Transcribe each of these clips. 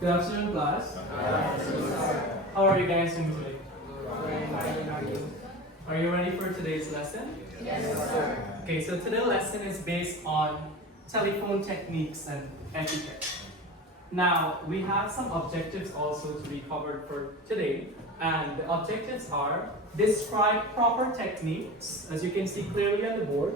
Good afternoon, class. How are you guys doing today? Are you ready for today's lesson? Yes, sir. Okay, so today's lesson is based on telephone techniques and etiquette. Now, we have some objectives also to be covered for today, and the objectives are: describe proper techniques, as you can see clearly on the board.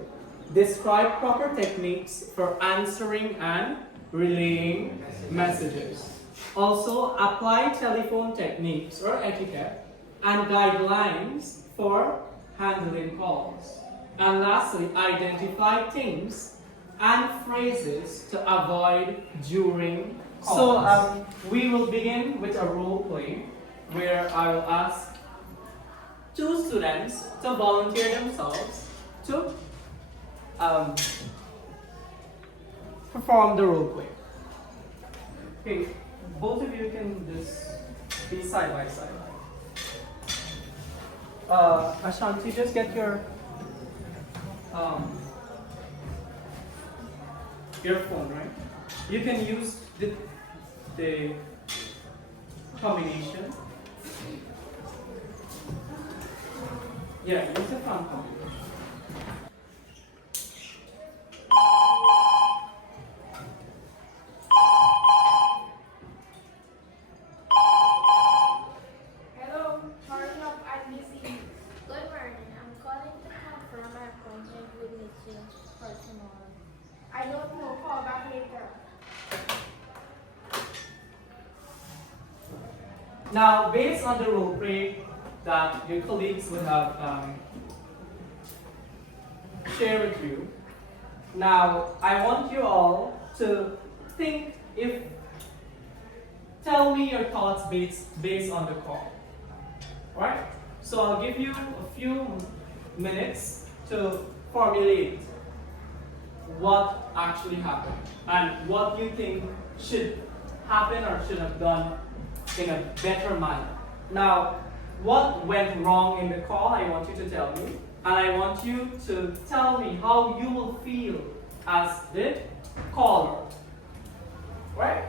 Describe proper techniques for answering and relaying messages. Also, apply telephone techniques or etiquette and guidelines for handling calls. And lastly, identify things and phrases to avoid during calls. So we will begin with a role play where I will ask two students to volunteer themselves to perform the role play. Okay, both of you can just be side by side. Ashanti, just get your phone, right? You can use the combination. Yeah, use the phone combination. Hello, hurry up, I'm busy. Good morning, I'm calling to confirm my appointment with Mr. for tomorrow. I don't know, call back later. Now, based on the role play that your colleagues would have shared with you, now I want you all to tell me your thoughts based on the call. Alright? So I'll give you a few minutes to formulate what actually happened and what you think should happen or should have done in a better manner. Now, what went wrong in the call, I want you to tell me, and I want you to tell me how you will feel as the caller. Right?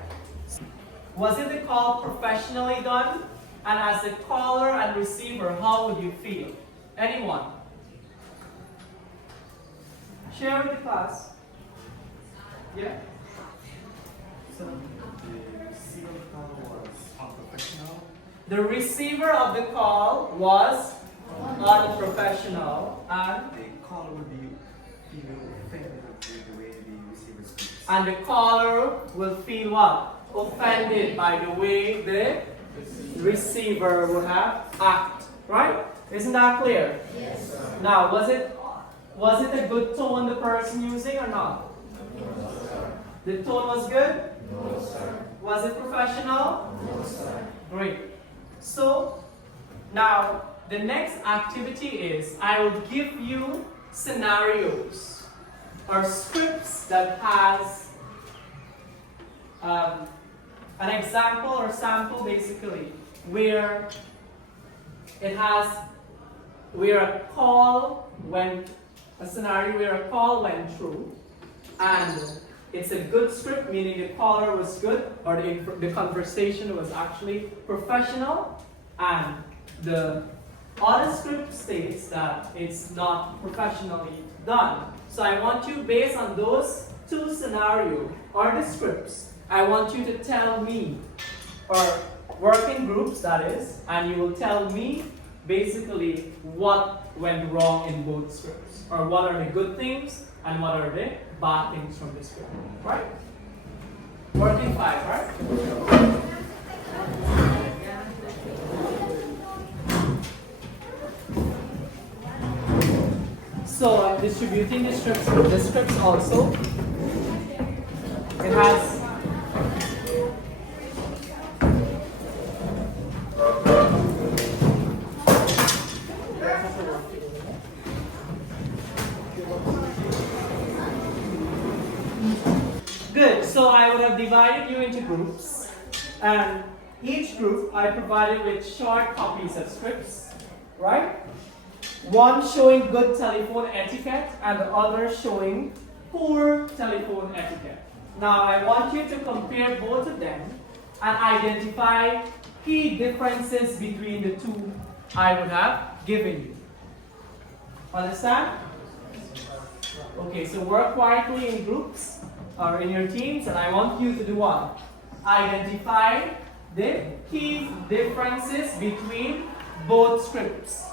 Was it the call professionally done? And as the caller and receiver, how would you feel? Anyone? Share with the class. Yeah? So the receiver call was unprofessional. The receiver of the call was unprofessional, and The caller would feel offended with the way the receiver speaks. the caller will feel what? Offended by the way the receiver would have acted. Right? Isn't that clear? Yes, sir. Now, was it a good tone the person using or not? No, sir. The tone was good? No, sir. Was it professional? No, sir. Great. So, now the next activity is I will give you scenarios or scripts that has an example or sample basically where a scenario where a call went through and it's a good script, meaning the caller was good or the conversation was actually professional, and the other script states that it's not professionally done. So I want you, based on those two scenarios or the scripts, I want you to tell me, or work in groups that is, and you will tell me basically what went wrong in both scripts, or what are the good things and what are the bad things from the script, right? Working 5, right? So I'm distributing the scripts also. It has good. So I would have divided you into groups, and each group I provided with short copies of scripts, right? One showing good telephone etiquette and the other showing poor telephone etiquette. Now I want you to compare both of them and identify key differences between the two I would have given you. Understand? Okay, so work quietly in groups or in your teams, and I want you to do what? Identify the key differences between both scripts.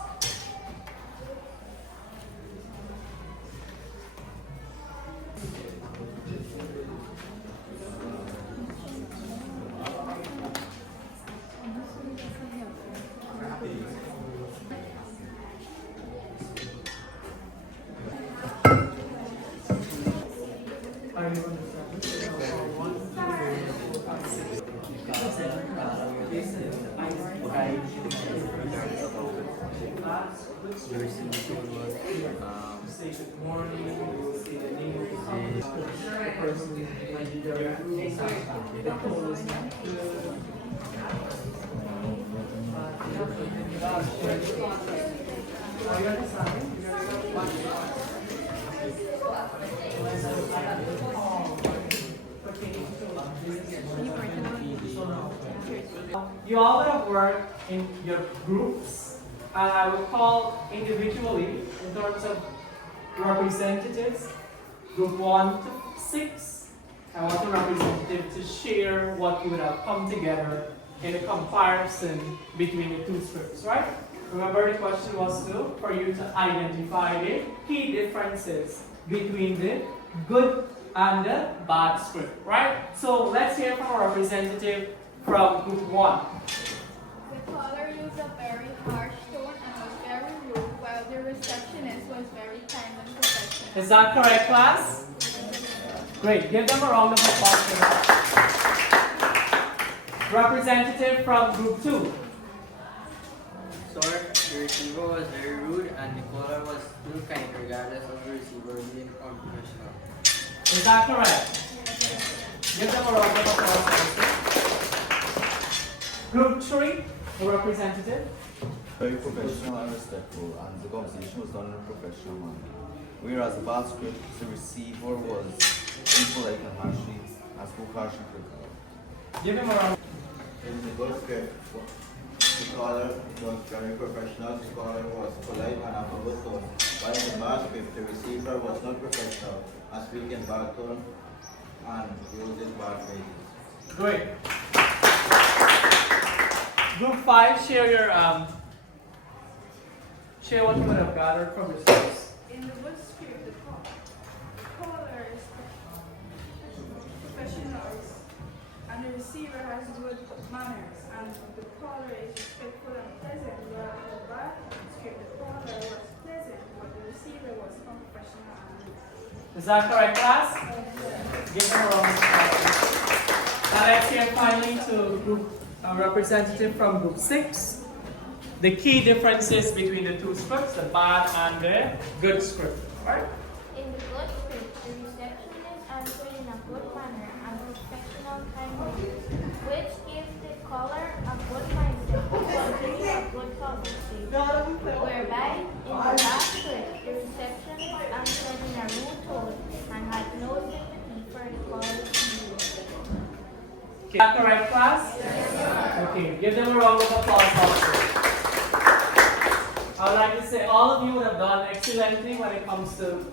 Are you say good morning, you will say the name of the person who might be very rude, the tone is not good. Are you understanding? You all would have worked in your groups, and I will call individually in terms of representatives, group 1 to 6. I want the representative to share what you would have come together in a comparison between the two scripts, right? Remember the question was for you to identify the key differences between the good and the bad script, right? So let's hear from a representative from group 1. The caller used a very harsh tone and was very rude, while the receptionist was very kind and professional. Is that correct, class? Great. Give them a round of applause for that. Representative from group 2. Sir, the receiver was very rude and the caller was still kind regardless of the receiver being unprofessional. Is that correct? Give them a round of applause also. Group 3, a representative. Very professional and respectful, and the conversation was done in a professional manner. Whereas the bad script, the receiver was impolite and harshly, and spoke harshly critical. Give him a round. In the good script, the caller was very professional, the caller was polite and have a good tone. While in the bad script, the receiver was not professional and speak in bad tone and uses bad phrases. Great. Group 5, share what you would have gathered from your source. In the good script, the caller is professional and the receiver has good manners and the caller is respectful and pleasant. While in the bad script, the caller was pleasant but the receiver was unprofessional and rude. Is that correct, class? Give them a round of applause. Now let's hear finally to a representative from group 6. The key differences between the two scripts, the bad and the good script. Right? In the good script, the receptionist answered in a good manner and professional kind way, which gives the caller a good mindset and continues a good conversation. Whereby, in the last script, the receptionist answered in a rude tone and had no sympathy for the caller's needs. Is that correct, class? Okay, give them a round of applause also. I would like to say all of you would have done excellently when it comes to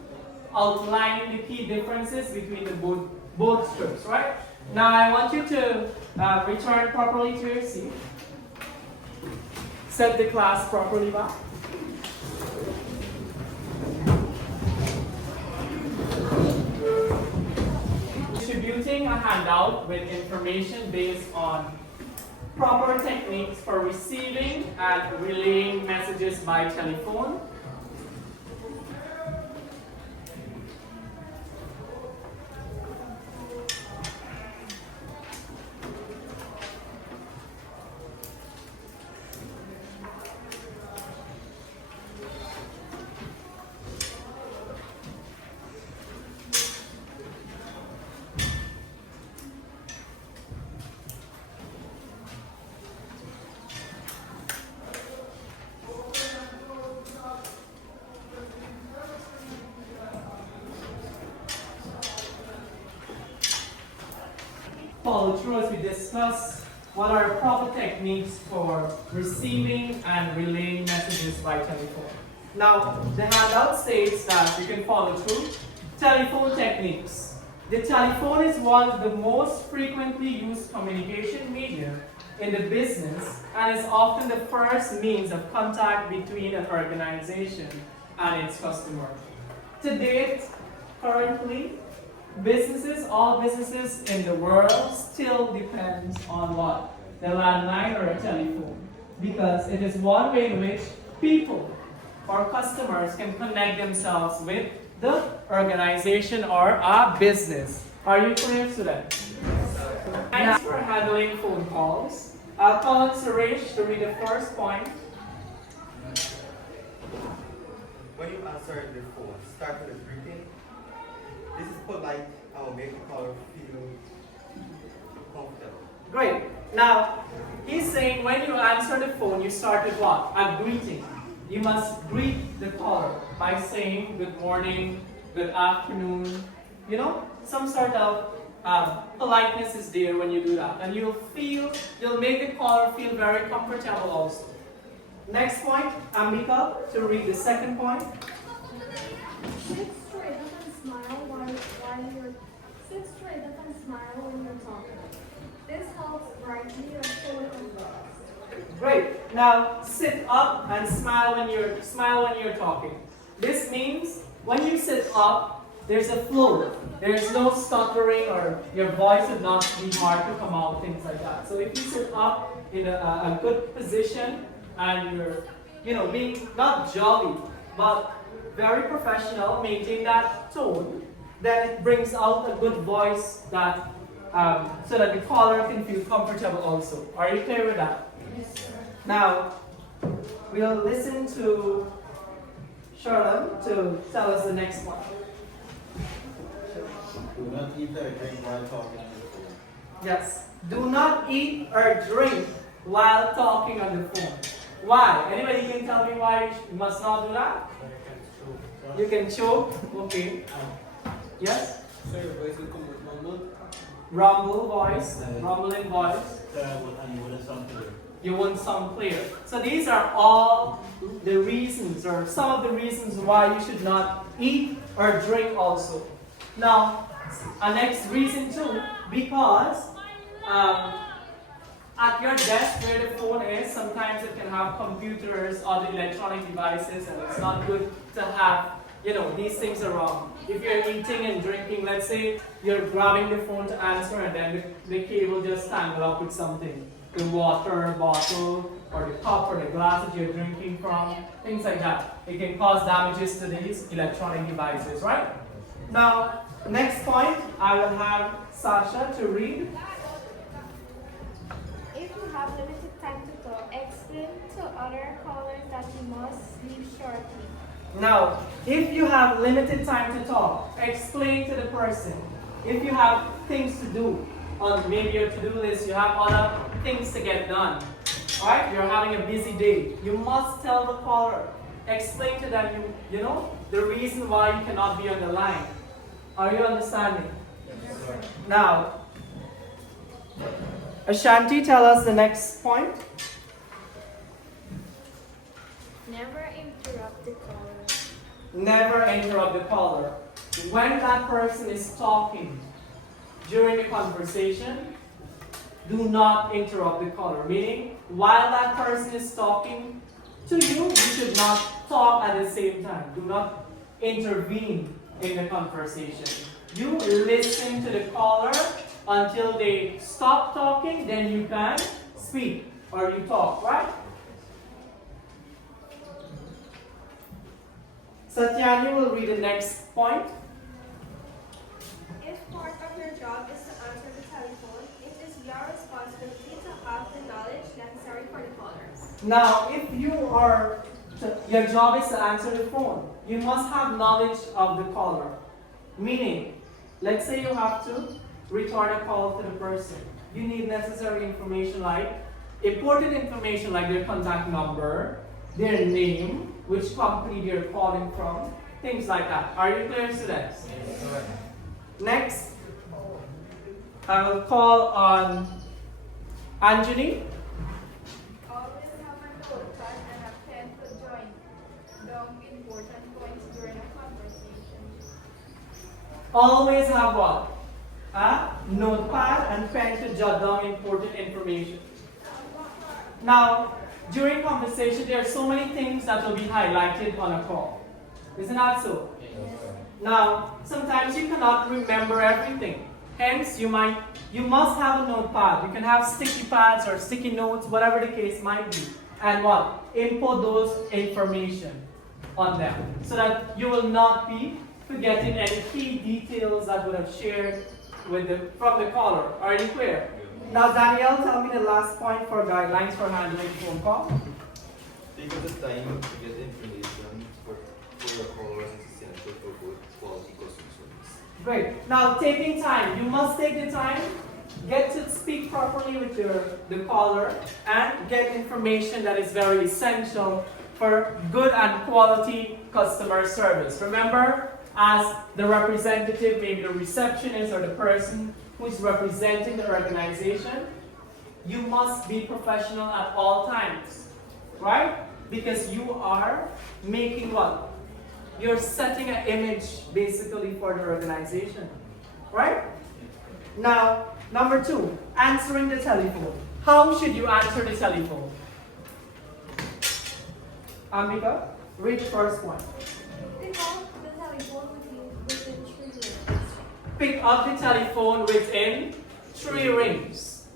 outlining the key differences between the both scripts, right? Now I want you to return properly to your seat. Set the class properly back. Distributing a handout with information based on proper techniques for receiving and relaying messages by telephone. Follow through as we discuss what are proper techniques for receiving and relaying messages by telephone. Now, the handout states that you can follow through telephone techniques. The telephone is one of the most frequently used communication medium in the business and is often the first means of contact between an organization and its customer. To date, currently, all businesses in the world still depends on what? The landline or a telephone. Because it is one way in which people or customers can connect themselves with the organization or a business. Are you clear, students? Thanks for handling phone calls. I'll call on Suresh to read the first point. When you answer the phone, start with a greeting. This is polite and will make the caller feel comfortable. Great. Now, he's saying when you answer the phone, you start with what? A greeting. You must greet the caller by saying good morning, good afternoon. You know, some sort of politeness is there when you do that. And you'll make the caller feel very comfortable also. Next point, Ambika, to read the second point. Sit straight up and smile when you're talking. This helps brighten your tone and voice. Great. Now sit up and smile when you're talking. This means when you sit up, there's a flow. There's no stuttering or your voice would not be hard to come out, things like that. So if you sit up in a good position and you're being not jolly, but very professional, maintain that tone, then it brings out a good voice that so that the caller can feel comfortable also. Are you clear with that? Yes, sir. Now, we'll listen to Sherlyn to tell us the next one. Do not eat or drink while talking on the phone. Yes. Do not eat or drink while talking on the phone. Why? Anybody can tell me why you must not do that? You can choke. Okay. Yes? So your voice will come with mumble? Rumbling voice. And you wouldn't sound clear. You won't sound clear. So these are all the reasons or some of the reasons why you should not eat or drink also. Now, a next reason too, because at your desk where the phone is, sometimes it can have computers, other electronic devices, and it's not good to have, these things around. If you're eating and drinking, let's say you're grabbing the phone to answer and then the cable just tangled up with something. The water bottle or the cup or the glass that you're drinking from, things like that. It can cause damages to these electronic devices, right? Now, next point, I will have Sasha to read. If you have limited time to talk, explain to other callers that you must leave shortly. Now, if you have limited time to talk, explain to the person. If you have things to do on maybe your to-do list, you have other things to get done. Alright? You're having a busy day. You must tell the caller. Explain to them, the reason why you cannot be on the line. Are you understanding? Yes, sir. Now, Ashanti, tell us the next point. Never interrupt the caller. Never interrupt the caller. When that person is talking during the conversation, do not interrupt the caller. Meaning, while that person is talking to you, you should not talk at the same time. Do not intervene in the conversation. You listen to the caller until they stop talking, then you can speak or you talk, right? Satyani will read the next point. If part of your job is to answer the telephone, it is your responsibility to have the knowledge necessary for the caller. Now, if your job is to answer the phone, you must have knowledge of the caller. Meaning, let's say you have to return a call to the person. You need necessary information important information like their contact number, their name, which company they're calling from, things like that. Are you clear, students? Yes. Next, I will call on Anjali? Always have a notepad and a pen to join down important points during a conversation. Always have what? A notepad and pen to jot down important information. Now, during conversation, there are so many things that will be highlighted on a call. Isn't that so? Now, sometimes you cannot remember everything. Hence, you must have a notepad. You can have sticky pads or sticky notes, whatever the case might be. And what? Input those information on them. So that you will not be forgetting any key details that would have shared from the caller. Are you clear? Now, Danielle, tell me the last point for guidelines for handling phone call. Take the time to get information for your callers is essential for good quality customer service. Great. Now, taking time. You must take the time, get to speak properly with the caller, and get information that is very essential for good and quality customer service. Remember, as the representative, maybe the receptionist or the person who is representing the organization, you must be professional at all times, right? Because you are making what? You're setting an image basically for the organization, right? Now, number 2, answering the telephone. How should you answer the telephone? Ambika, read the first point. Pick up the telephone within 3 minutes. Pick up the telephone within 3 rings.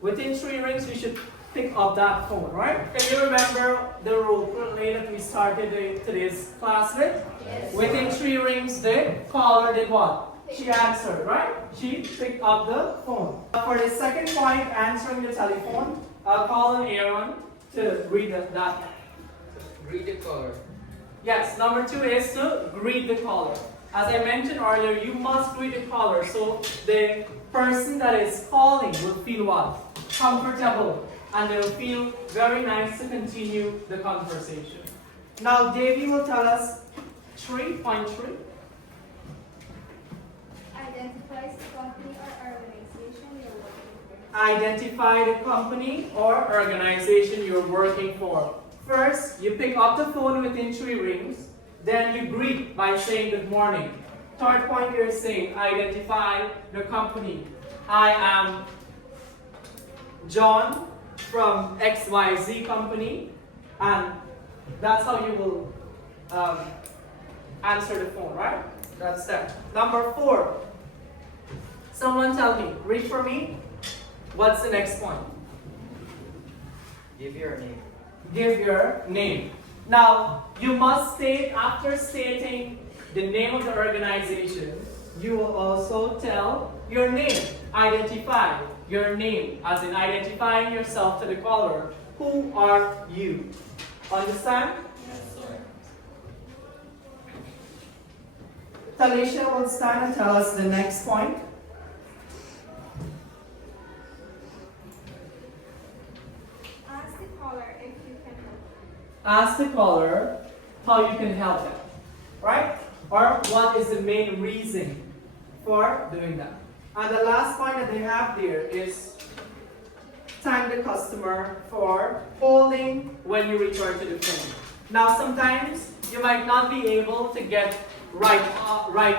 Within 3 rings, you should pick up that phone, right? Can you remember the role play that we started today's class with? Yes. Within 3 rings, the caller did what? She answered, right? She picked up the phone. For the second point, answering the telephone, I'll call on Aaron to read that. Read the caller. Yes, number 2 is to greet the caller. As I mentioned earlier, you must greet the caller so the person that is calling will feel what? Comfortable. And they will feel very nice to continue the conversation. Now, Davey will tell us 3.3. Identifies the company or organization you're working for. Identify the company or organization you're working for. First, you pick up the phone within 3 rings. Then you greet by saying good morning. Third point, you're saying identify the company. I am John from XYZ company, and that's how you will answer the phone, right? That's that. Number 4. Someone tell me, read for me. What's the next point? Give your name. Give your name. Now, you must state, after stating the name of the organization, you will also tell your name. Identify your name, as in identifying yourself to the caller. Who are you? Understand? Yes, sir. Talisha will stand and tell us the next point. Ask the caller if you can help. Ask the caller how you can help them, right? Or what is the main reason for doing that. And the last point that they have there is thank the customer for holding when you return to the phone. Now, sometimes you might not be able to get right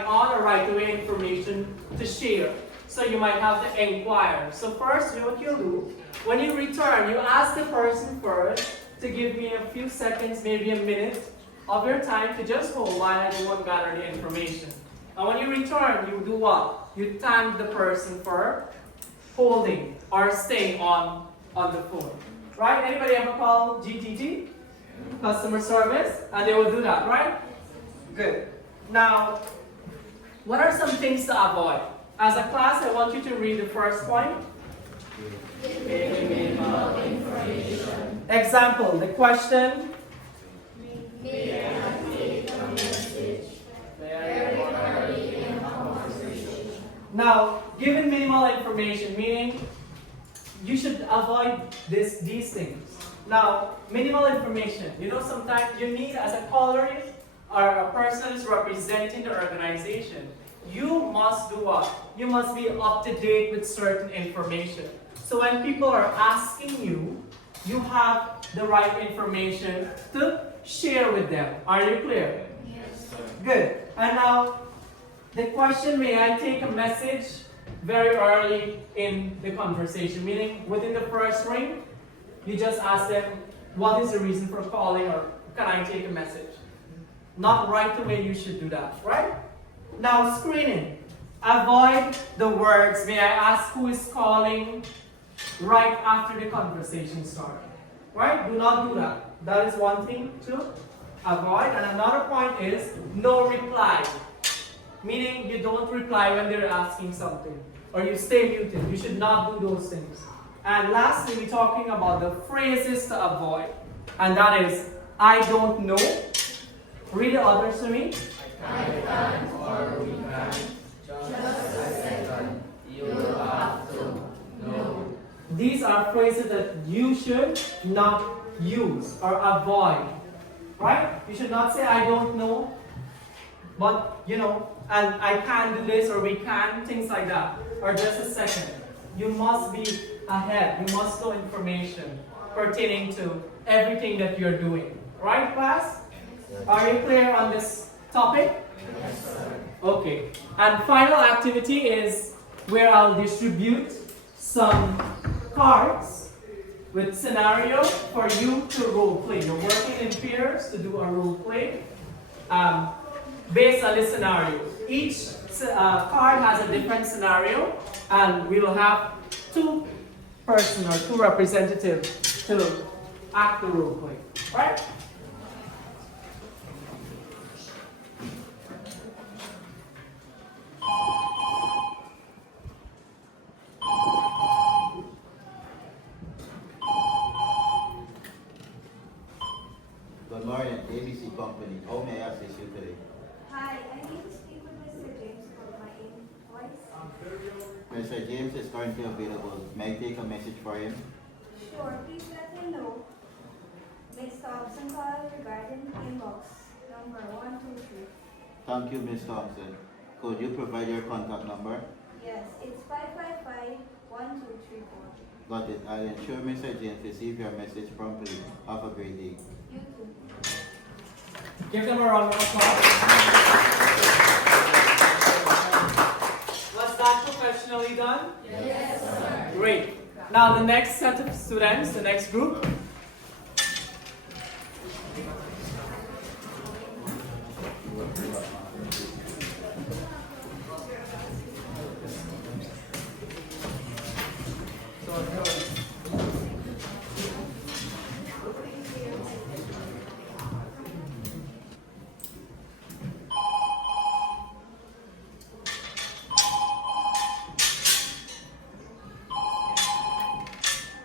on or right away information to share. So you might have to inquire. So first, what you'll do, when you return, you ask the person first to give me a few seconds, maybe a minute of your time to just hold while I go and gather the information. And when you return, you do what? You thank the person for holding or staying on the phone. Right? Anybody ever call GTT? Customer service? And they will do that, right? Good. Now, what are some things to avoid? As a class, I want you to read the first point. Example, the question. Now, given minimal information, meaning you should avoid these things. Now, minimal information. You know, sometimes you need, as a caller or a person is representing the organization, you must do what? You must be up to date with certain information. So when people are asking you, you have the right information to share with them. Are you clear? Yes. Good. And now, the question, may I take a message very early in the conversation, meaning within the first ring, you just ask them, what is the reason for calling, or can I take a message? Not right away, you should do that, right? Now, screening. Avoid the words, may I ask who is calling, right after the conversation starts. Right? Do not do that. That is one thing to avoid. And another point is no reply. Meaning you don't reply when they're asking something. Or you stay muted. You should not do those things. And lastly, we're talking about the phrases to avoid. And that is, I don't know. Read the others to me. I can't or we can't. Just a second. You have to know. These are phrases that you should not use or avoid. Right? You should not say, I don't know. But, you know, and I can't do this or we can, things like that. Or just a second. You must be ahead. You must know information pertaining to everything that you're doing. Right, class? Are you clear on this topic? Yes, sir. Okay. And final activity is where I'll distribute some cards with scenario for you to role play. You're working in pairs to do a role play based on this scenario. Each card has a different scenario, and we will have two person or two representatives to act the role play. Right? Good morning, ABC Company. How may I assist you today? Hi, I need to speak with Mr. James for my invoice. Mr. James is currently available. May I take a message for him? Sure, please let him know. Ms. Thompson called regarding inbox number 123. Thank you, Ms. Thompson. Could you provide your contact number? Yes, it's 555-1234. Got it. I'll ensure Mr. James receive your message promptly. Have a great day. You too. Give them a round of applause. Was that professionally done? Yes, sir. Great. Now the next set of students, the next group.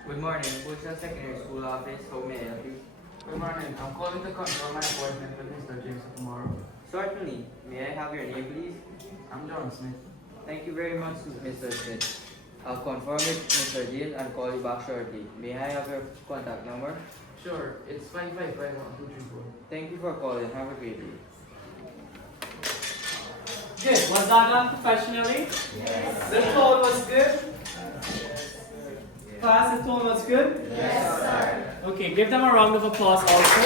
Good morning, Bushel Secondary School Office. How may I help you? Good morning. I'm calling to confirm my appointment with Mr. James tomorrow. Certainly. May I have your name, please? I'm John Smith. Thank you very much, Mr. Smith. I'll confirm with Mr. James and call you back shortly. May I have your contact number? Sure, it's 555-1234. Thank you for calling. Have a great day. Good. Was that done professionally? Yes. The tone was good? Class, the tone was good? Yes, sir. Okay, give them a round of applause also.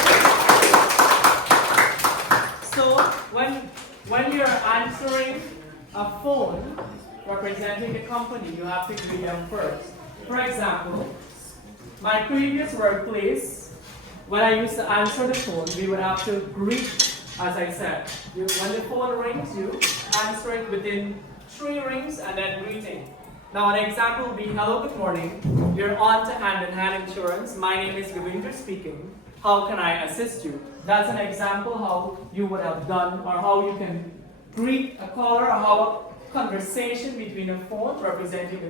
So, when you're answering a phone representing a company, you have to greet them first. For example, my previous workplace, when I used to answer the phone, we would have to greet, as I said. When the phone rings, you answer it within 3 rings and then greeting. Now an example would be, hello, good morning. You're on to hand-in-hand insurance. My name is Gavindra speaking. How can I assist you? That's an example how you would have done, or how you can greet a caller, or how a conversation between a phone representing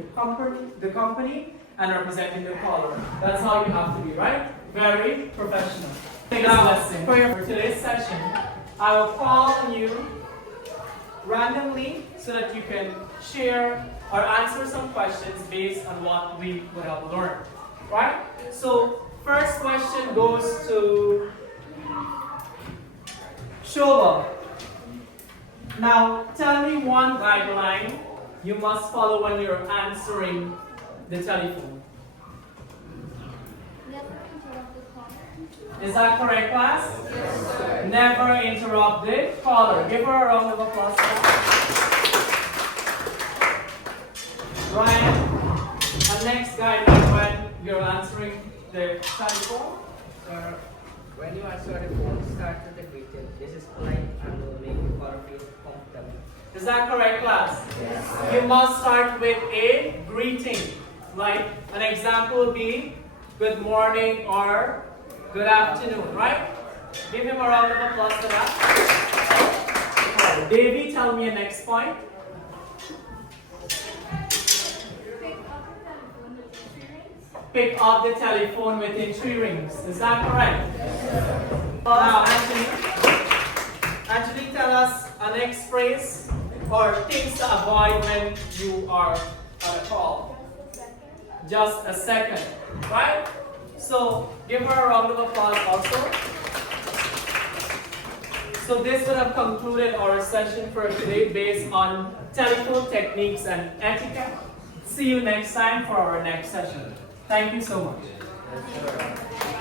the company and representing the caller. That's how you have to be, right? Very professional. Now, for today's session, I will call on you randomly so that you can share or answer some questions based on what we would have learned. Right? So, first question goes to Shobha. Now, tell me one guideline you must follow when you're answering the telephone. Never interrupt the caller. Is that correct, class? Yes, sir. Never interrupt the caller. Give her a round of applause. Ryan, a next guideline when you're answering the telephone. Sir, when you answer the phone, start with the greeting. This is polite and will make the caller feel comfortable. Is that correct, class? Yes. You must start with a greeting. Like an example would be good morning or good afternoon, right? Give him a round of applause for that. Davey, tell me a next point. Pick up the telephone within 3 rings. Is that correct? Now, Anthony, tell us a next phrase or things to avoid when you are on a call. Just a second, right? So, give her a round of applause also. So this would have concluded our session for today based on telephone techniques and etiquette. See you next time for our next session. Thank you so much. Yes, sir.